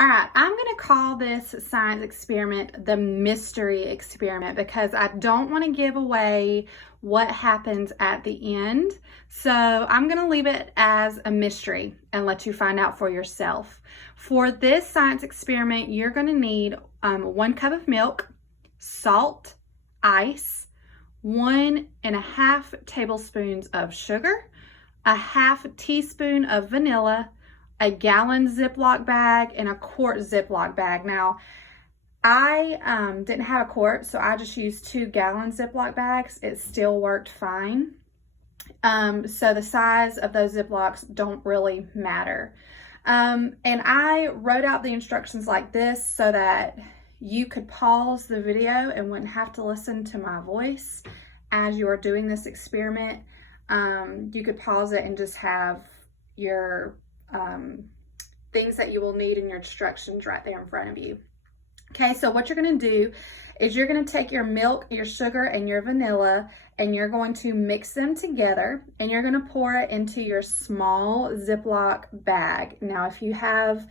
All right, I'm going to call this science experiment the mystery experiment because I don't want to give away what happens at the end. So I'm going to leave it as a mystery and let you find out for yourself. For this science experiment, you're going to need 1 cup of milk, salt, ice, 1.5 tablespoons of sugar, a 1/2 teaspoon of vanilla, a gallon Ziploc bag, and a quart Ziploc bag. Now, I didn't have a quart, so I just used 2-gallon Ziploc bags. It still worked fine. So the size of those Ziplocs don't really matter. And I wrote out the instructions like this so that you could pause the video and wouldn't have to listen to my voice as you are doing this experiment. You could pause it and just have your things that you will need in your instructions right there in front of you. Okay, so what you're going to do is you're going to take your milk, your sugar, and your vanilla, and you're going to mix them together, and you're going to pour it into your small Ziploc bag. Now, if you have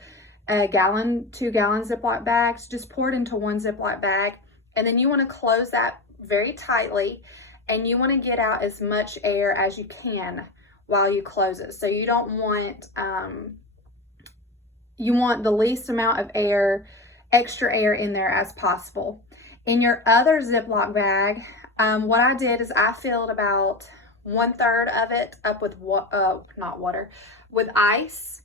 a gallon, 2-gallon Ziploc bags, just pour it into 1 Ziploc bag, and then you want to close that very tightly, and you want to get out as much air as you can while you close it. So you don't want, you want the least amount of air, extra air in there as possible. In your other Ziploc bag, what I did is I filled about 1/3 of it up with, not water, with ice.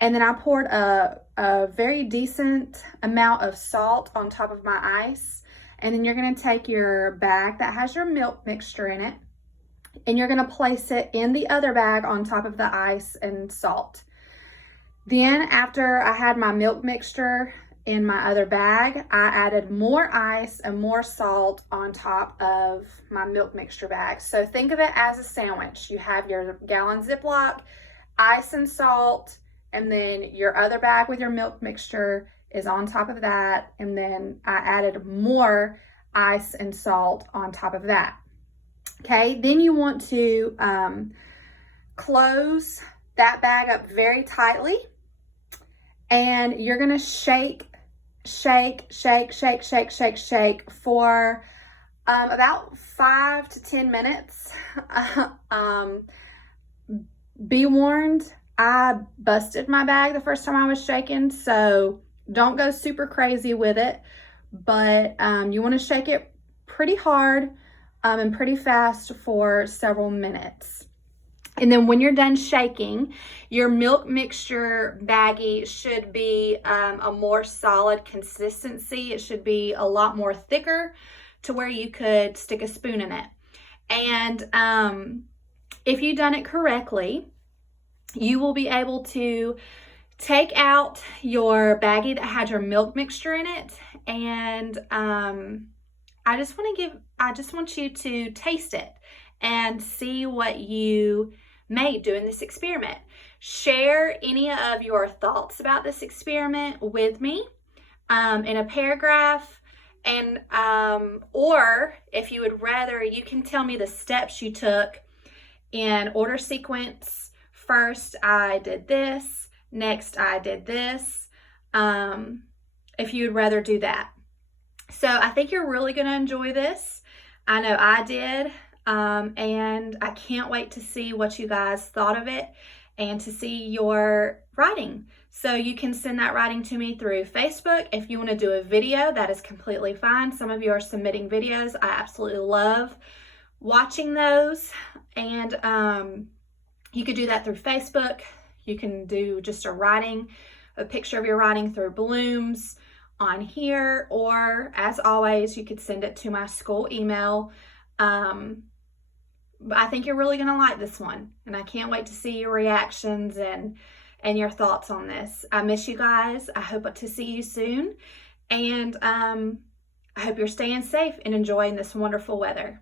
And then I poured a very decent amount of salt on top of my ice. And then you're gonna take your bag that has your milk mixture in it, and you're gonna place it in the other bag on top of the ice and salt. Then after I had my milk mixture in my other bag, I added more ice and more salt on top of my milk mixture bag. So think of it as a sandwich. You have your gallon Ziploc, ice and salt, and then your other bag with your milk mixture is on top of that. And then I added more ice and salt on top of that. Okay, then you want to close that bag up very tightly, and you're gonna shake for about 5 to 10 minutes. Be warned, I busted my bag the first time I was shaking, so don't go super crazy with it, but you wanna shake it pretty hard and pretty fast for several minutes. And then when you're done shaking, your milk mixture baggie should be a more solid consistency. It should be a lot more thicker to where you could stick a spoon in it. And if you've done it correctly, you will be able to take out your baggie that had your milk mixture in it, and I just want you to taste it and see what you made doing this experiment. Share any of your thoughts about this experiment with me in a paragraph, and or if you would rather, you can tell me the steps you took in order sequence. First, I did this. Next, I did this. If you would rather do that. So I think you're really going to enjoy this. I know I did. And I can't wait to see what you guys thought of it and to see your writing. So you can send that writing to me through Facebook. If you want to do a video, that is completely fine. Some of you are submitting videos. I absolutely love watching those. And you could do that through Facebook. You can do just a picture of your writing through Blooms on here, or as always, you could send it to my school email. But I think you're really going to like this one, and I can't wait to see your reactions and your thoughts on this. I miss you guys. I hope to see you soon, and I hope you're staying safe and enjoying this wonderful weather.